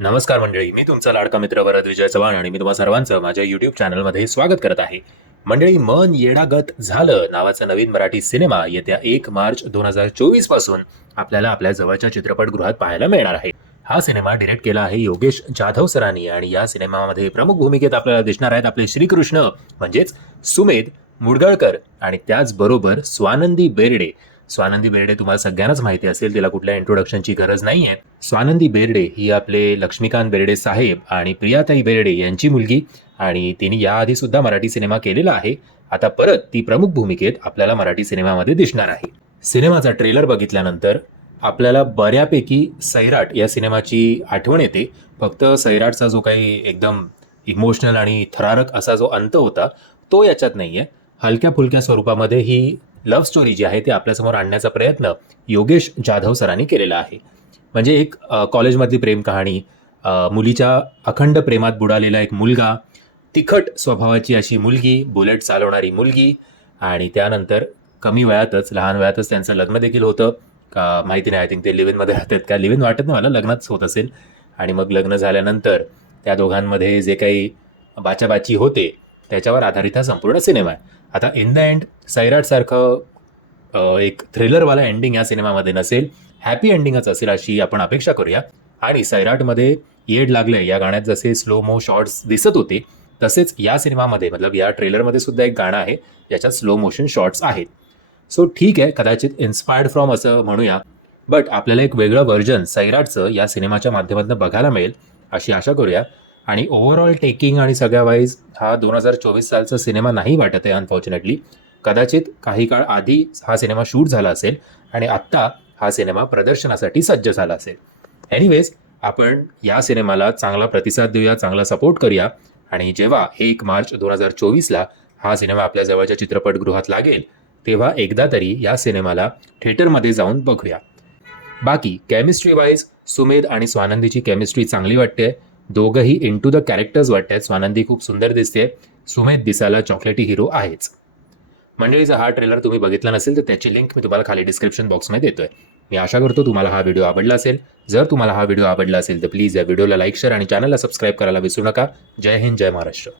नमस्कार मंडळी, मी तुमचा लाडका मित्र वरद विजय चव्हाण आणि मी तुम्हा सर्वांचं माझ्या यूट्यूब चॅनलमध्ये स्वागत करत आहे. मंडळी, मन येडागत झालं नावाचा नवीन मराठी सिनेमा येत्या 1 मार्च 2024 पासून आपल्याला आपल्या जवळच्या चित्रपटगृहात पाहायला मिळणार आहे. हा सिनेमा डिरेक्ट केला आहे योगेश जाधव सरांनी आणि या सिनेमामध्ये प्रमुख भूमिकेत आपल्याला दिसणार आहेत आपले श्रीकृष्ण म्हणजेच सुमेध मुडगळकर आणि त्याचबरोबर स्वानंदी बेर्डे. स्वानंदी बेर्डे तुम्हाला सगळ्यांनाच माहिती असेल, तिला कुठल्या इंट्रोडक्शनची गरज नाही आहे. स्वानंदी बेर्डे ही आपले लक्ष्मीकांत बेर्डे साहेब आणि प्रियाताई बेर्डे यांची मुलगी आणि तिने याआधी सुद्धा मराठी सिनेमा केलेला आहे. आता परत ती प्रमुख भूमिकेत आपल्याला मराठी सिनेमामध्ये दिसणार आहे. सिनेमाचा ट्रेलर बघितल्यानंतर आपल्याला बऱ्यापैकी सैराट या सिनेमाची आठवण येते. फक्त सैराटचा जो काही एकदम इमोशनल आणि थरारक असा जो अंत होता तो याच्यात नाहीये. हलक्या फुलक्या स्वरूपामध्ये ही लव्ह स्टोरी जी आहे ती आपल्यासमोर आणण्याचा प्रयत्न योगेश जाधव सरांनी केलेला आहे. म्हणजे एक कॉलेजमधली प्रेम कहाणी, मुलीच्या अखंड प्रेमात बुडालेला एक मुलगा, तिखट स्वभावाची अशी मुलगी, बुलेट चालवणारी मुलगी आणि त्यानंतर कमी वयातच लहान वयातच त्यांचं लग्न देखील होतं का माहिती नाही. आय थिंक ते लिव्हिनमध्ये राहतात का लिव्हिन वाटत नाही मला, लग्नाच होत असेल. आणि मग लग्न झाल्यानंतर त्या दोघांमध्ये जे काही बाचाबाची होते त्याच्यावर आधारित हा संपूर्ण सिनेमा आहे. आता इन द एंड सैराटसारखं एक थ्रिलरवाला एंडिंग या सिनेमामध्ये नसेल, हॅपी एंडिंगच असेल अशी आपण अपेक्षा करूया. आणि सैराटमध्ये येड लागले या गाण्यात जसे स्लो मो शॉर्ट्स दिसत होते तसेच या सिनेमामध्ये मतलब या ट्रेलरमध्ये सुद्धा एक गाणं आहे ज्याच्यात स्लो मोशन शॉर्ट्स आहेत. सो ठीक आहे, कदाचित इन्स्पायर्ड फ्रॉम असं म्हणूया, बट आपल्याला एक वेगळं व्हर्जन सैराटचं या सिनेमाच्या माध्यमातून बघायला मिळेल अशी आशा करूया. आणि ओव्हरऑल टेकिंग आणि सगळ्या वाईज हा 2024 सालचा सिनेमा नाही वाटत आहे अनफॉर्च्युनेटली. कदाचित काही काळ आधी हा सिनेमा शूट झाला असेल आणि आत्ता हा सिनेमा प्रदर्शनासाठी सज्ज झाला असेल. एनिवेज, आपण या सिनेमाला चांगला प्रतिसाद देऊया, चांगला सपोर्ट करूया आणि जेव्हा 1 मार्च 2024ला हा सिनेमा आपल्या जवळच्या चित्रपटगृहात लागेल तेव्हा एकदा तरी या सिनेमाला थिएटरमध्ये जाऊन बघूया. बाकी केमिस्ट्री वाईज सुमेध आणि स्वानंदीची केमिस्ट्री चांगली वाटते. दोघंही इंटू द कॅरेक्टर्स वाटतात. स्वानंदी खूप सुंदर दिसते, सुमेध दिसायला चॉकलेटी हिरो आहेच. मंडळीचा हा ट्रेलर तुम्ही बघितला नसेल तर त्याची लिंक मी तुम्हाला खाली डिस्क्रिप्शन बॉक्समध्ये देतोय. मी आशा करतो तुम्हाला हा व्हिडिओ आवडला असेल. जर तुम्हाला हा व्हिडिओ आवडला असेल तर प्लीज या व्हिडिओला लाईक, शेअर आणि चॅनलला सबस्क्राईब करायला विसरू नका. जय हिंद, जय महाराष्ट्र.